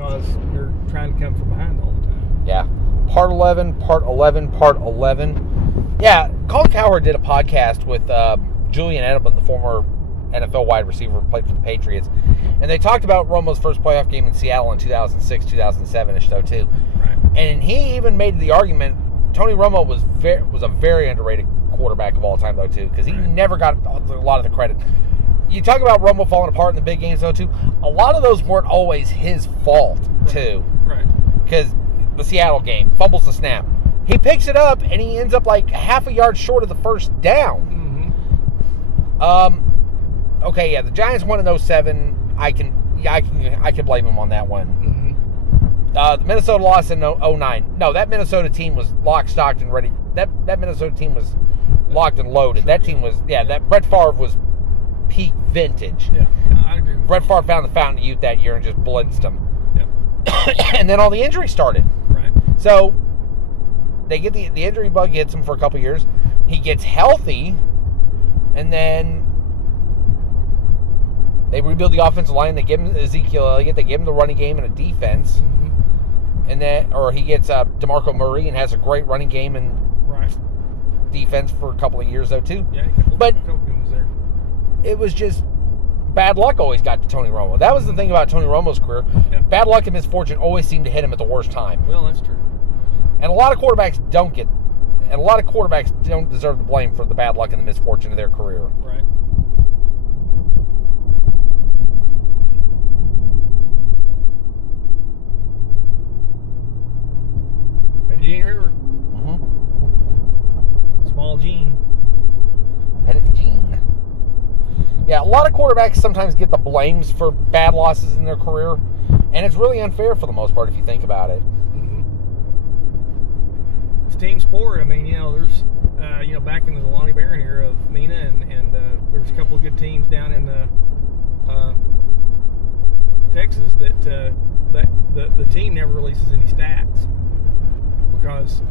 because you're trying to come from behind all the time. Yeah. Part 11, Part 11, Part 11. Yeah, Colin Cowherd did a podcast with Julian Edelman, the former NFL wide receiver, played for the Patriots. And they talked about Romo's first playoff game in Seattle in 2006, 2007-ish, though, too. Right. And he even made the argument Tony Romo was a very underrated quarterback of all time, though, too, because he never got a lot of the credit. You talk about Romo falling apart in the big games, though, too. A lot of those weren't always his fault, too. Right. Because the Seattle game, fumbles the snap. He picks it up, and he ends up like half a yard short of the first down. Mm-hmm. Okay, yeah, the Giants won in 2007. I can blame him on that one. Mm-hmm. The Minnesota lost in 2009. No, that Minnesota team was locked, stocked, and ready. That Minnesota team was locked and loaded. That team was, that Brett Favre was peak vintage. Yeah, I agree with Brett Favre found the fountain of youth that year and just blitzed them. Yep. And then all the injuries started. Right. So they get the injury bug hits him for a couple years. He gets healthy, and then they rebuild the offensive line. They give him Ezekiel Elliott. They give him the running game and a defense. Mm-hmm. And then, or he gets DeMarco Murray and has a great running game and defense for a couple of years, though, too. Yeah, but a couple games there. It was just bad luck always got to Tony Romo. That was the thing about Tony Romo's career. Yeah. Bad luck and misfortune always seemed to hit him at the worst time. Well, that's true. And a lot of quarterbacks don't deserve the blame for the bad luck and the misfortune of their career. Right. Gene River. Mm-hmm. Small Gene. Pettit Gene. Yeah, a lot of quarterbacks sometimes get the blames for bad losses in their career, and it's really unfair for the most part if you think about it. Mm-hmm. It's team sport. I mean, there's, back in the Lonnie Barron era of Mina, and there's a couple of good teams down in Texas that the team never releases any stats because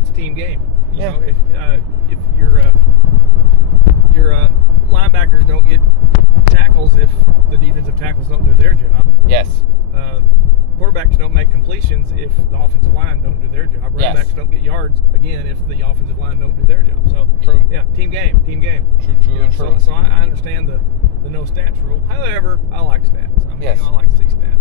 it's a team game. You know, if your linebackers don't get tackles if the defensive tackles don't do their job. Yes. Quarterbacks don't make completions if the offensive line don't do their job. Running backs don't get yards, again, if the offensive line don't do their job. So, true. Yeah, team game. True. So I understand the no stats rule. However, I like stats. I mean, yes. I like to see stats.